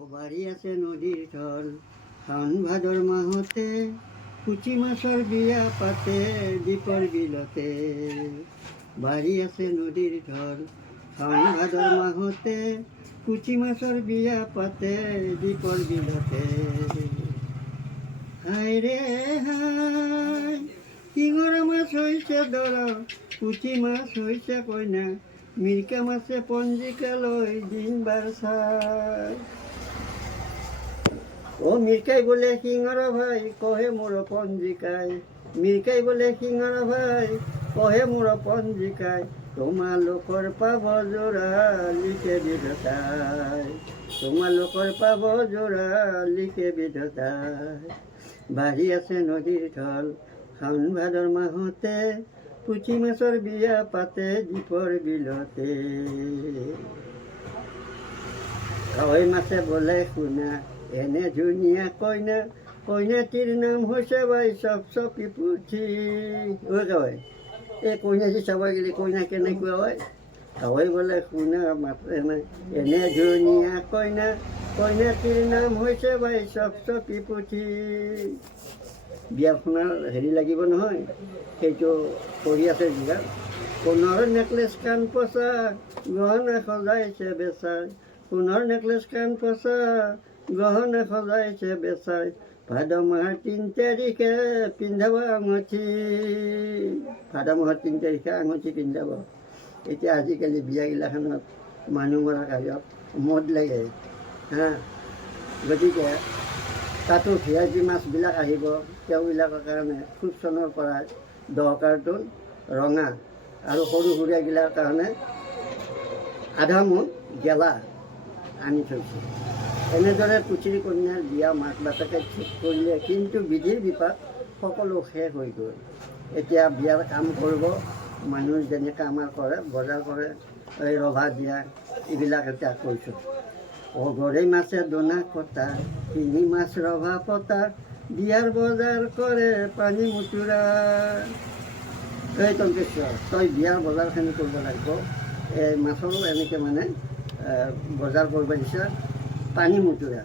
ও বাড়ি আছে নদীৰ ঢল শাওন ভাদৰ মাহতে কুচি মাছৰ বিয়া পাতে দীপৰ বিলতে। বাড়ি আছে নদীৰ ঢল শাওন ভাদৰ মাহতে কুচি মাছৰ বিয়া পাতে দীপৰ বিলতে। হায় ৰে হায় শিঙৰা মাছ হৈছে দৰ কুচি মাছ হৈছে কইনা মিৰ্কা মাছে পঞ্জিকালৈ দিন বাৰ চায়। ও মিৰ্কাই বলে সিংহৰা ভাই কহে মোৰ পঞ্জিকায়, মিৰ্কাই বলে সিংহৰা ভাই কহে মোৰ পঞ্জিকায়, তোমালোকৰ পাব জোৰা লিখে বিধতায়, তোমালোকৰ পাব জোৰা লিখে বিধতায়। বাঢ়ি আছে নদীৰ ঢল শাওন ভাদৰ মাহতে পুঠি মাছৰ বিয়া পাতে দীপৰ বিলতে। কাৱৈ মাছে বোলে শুনা এনে ধুনীয়া কইনা, কইনাটিৰ নাম হৈছে বাই চপচপি পুঠি। ঐ কাৱৈ, এই কইনা যি চাব গ'লে কইনা কেনেকুৱা হয়? কাৱৈ বোলে শুনা মাতে নাই এনে ধুনীয়া কইনা, কইনাটিৰ নাম হৈছে বাই চপচপি পুঠি। বিয়াখনৰ হেৰি লাগিব নহয়, সেইটো কৰি আছে জিৰা। সোণৰ নেকলেছ কাণ পচা গহনা সজাইছে বেচাই, সোণৰ নেকলেছ কাণ পচা গহনা সজাইছে বেচাই, ভাদ মাহৰ ৩ তাৰিখে পিন্ধাব আঙুঠি, ভাদ মাহৰ ৩ তাৰিখে আঙুঠি পিন্ধাব। এতিয়া আজিকালি বিয়াগিলাখনত মানুহ মৰা কাজত মদ লাগে হা, গতিকে তাতো VIP মাছবিলাক আহিব। তেওঁবিলাকৰ কাৰণে খুব চনৰ পৰা 10 কাৰ্টুন ৰঙা আৰু সৰু সুৰাগিলাৰ কাৰণে আধা মোন গেলা আনি থৈছোঁ। এনেদৰে পুথিৰ কন্যাৰ বিয়া মাক বাপেকে ঠিক কৰিলে, কিন্তু বিধিৰ বিপাক সকলো শেষ হৈ গ'ল। এতিয়া বিয়াৰ কাম কৰিব মানুহ যেনেকৈ আমাৰ কৰে, বজাৰ কৰে, এই ৰভা দিয়া এইবিলাক এতিয়া কৈছোঁ। ও গৰৈ মাছে দোনা কটা, শিঙি মাছ ৰভা পতা, বিয়াৰ বজাৰ কৰে পানী মুচুৰা। এই তন্তেশ্বৰ, তই বিয়াৰ বজাৰখিনি কৰিব লাগিব। এই মাছৰো এনেকৈ মানে বজাৰ কৰিব দিছে। পানী মুচুৰা,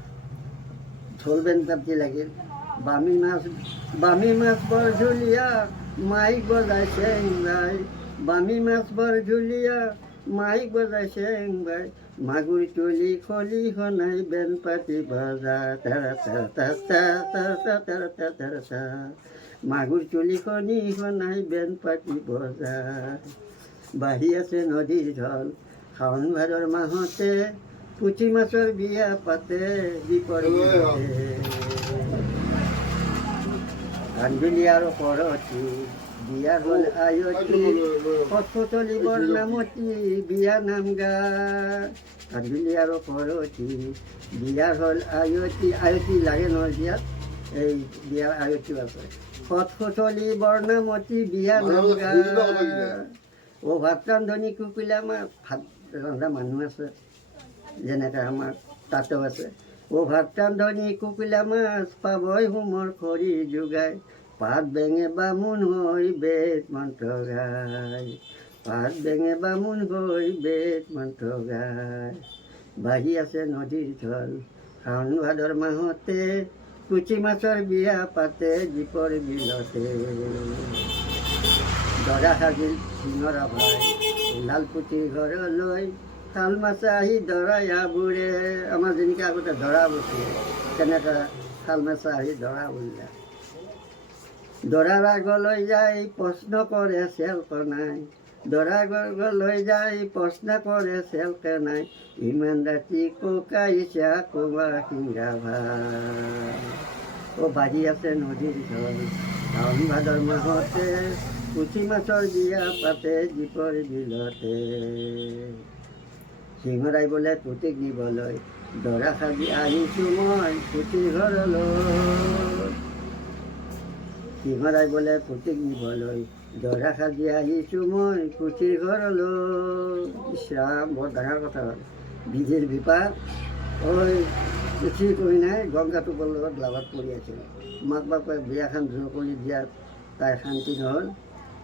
ঢোল বেণ্ড পাতি লাগিল, বামী মাছ বৰ ঝুলীয়া মাইক বজাইছে এংবাই, বামী মাছ বৰ ঝুলীয়া মাইক বজাইছে এংবাই, মাগুৰ তুলি খলি খনাই বেণ্ড পাতি বজা তেৰা তেৰা তেৰা তেৰা তেৰা তেৰা, মাগুৰ তুলি খনি খনাই বেণ্ড পাতি বজা। বাঢ়ি আছে নদীৰ ঢল শাওন ভাদৰ মাহতে পুঠি মাছৰ বিয়া পাতে দীপৰ বিলতে। কান্দুলি আৰু কৰতি বিয়া হ'ল আয়তী, কঠপুতলি বৰ নামতি বিয়া নাম গা। কান্দুলি আৰু কৰতি বিয়া হ'ল আয়তী, আয়তী লাগে নহয় বিয়াত, এই বিয়াৰ আয়তীও আছে। কঠপুতলি বৰ নামতি বিয়া নাম গা। ও ভাত ৰান্ধনি কুকিলা আমাৰ ভাত ৰন্ধা মানুহ আছে, যেনেকৈ আমাৰ তাতো আছে। ও ভাত ৰান্ধনি কুকিলা মাছ পাবই হোমৰ খৰি যোগাই, পাত বেঙে বামুণ হৈ বেদ মন্ত্ৰ গায়, পাত বেঙে বামুণ হৈ বেদ মন্ত্ৰ গায়। বাঢ়ি আছে নদীৰ ঢল শাওন ভাদৰ মাহতে পুঠি মাছৰ বিয়া পাতে দীপৰ বিলতে। দৰা সাজিল শিঙৰা ভাই ওলাল পুথিৰ ঘৰলৈ, শাল মাছে আহি দৰাই আবোৰে। আমাৰ যেনেকৈ আগতে দৰা বৈছিলে তেনেকৈ শাল মাছে আহি দৰা বলিলে। দৰাৰ আগলৈ যাই প্ৰশ্ন কৰে চেলকনাই, দৰাৰ আগলৈ যাই প্ৰশ্ন কৰে চেলকনাই, ইমান ৰাতি ককাইছা কবা শিঙৰা ভাই। ও বাঢ়ি আছে নদীৰ ঢল শাওন ভাদৰ মাহতে পুঠি মাছৰ বিয়া পাতে দীপৰ বিলতে। শিঙৰাই বোলে পুতিক নিবলৈ দৰা সাজি আহিছোঁ মই পুথিৰ ঘৰলৈ, শিঙৰাই বোলে পুতিক নিবলৈ দৰা সাজি আহিছোঁ মই পুথিৰ ঘৰলৈ। ইছৰাম, বৰ ডাঙৰ কথা হ'ল। বিধিৰ বিপাক। ঐ পুথিৰ কইনাই গংগাটোকৰ লগত লাভত পৰি আছিল। মাক বাপে বিয়াখন জোৰ কৰি দিয়াত তাইৰ শান্তি নহ'ল।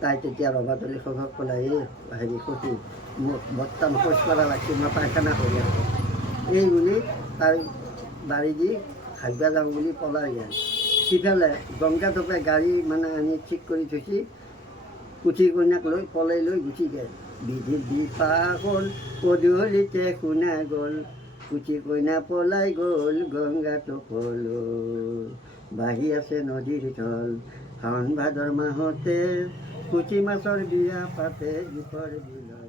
তাই তেতিয়া ৰভাতলি সখক ক'লে, এই হেৰি সখী মোক বৰ্তান শৌচ কৰা লাগিছিল, মই পায়খানা কৰি আছোঁ। এই বুলি তাই বাৰী দি হাজিৰা যাওঁ বুলি পলাই যায়। সিফালে গংগা টোপে গাড়ী মানে আনি ঠিক কৰি থৈছে, পুথি কইনাক লৈ পলাই লৈ গুচি যায়। বিধিৰ বিপাশল পদূলিতে শুনা গ'ল, পুথি কইনা পলাই গ'ল গংগা টোপলৈ। বাঢ়ি আছে নদীৰ ঢল, শাওণ ভাদৰ মাহতে পুঠি মাছৰ বিয়া পাতে দীপৰ বিলত।